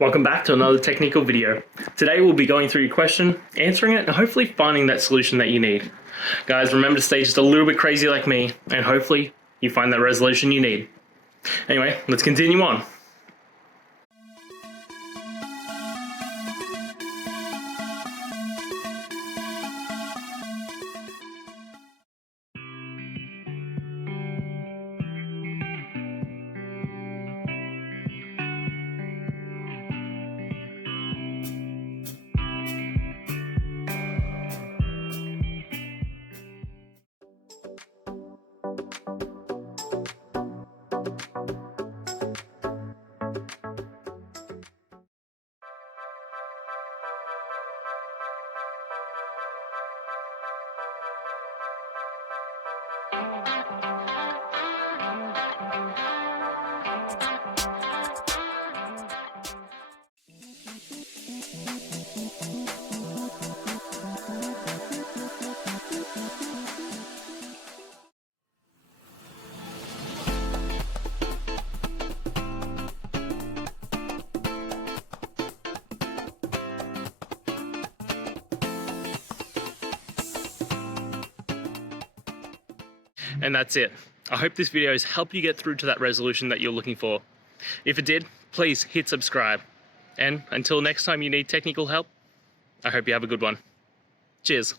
Welcome back to another technical video. Today we'll be going through your question, answering it, and hopefully finding that solution that you need. Guys, remember to stay just a little bit crazy like me, and hopefully you find that resolution you need. Anyway, let's continue on. And that's it. I hope this video has helped you get through to that resolution that you're looking for. If it did, please hit subscribe. And until next time you need technical help, I hope you have a good one. Cheers.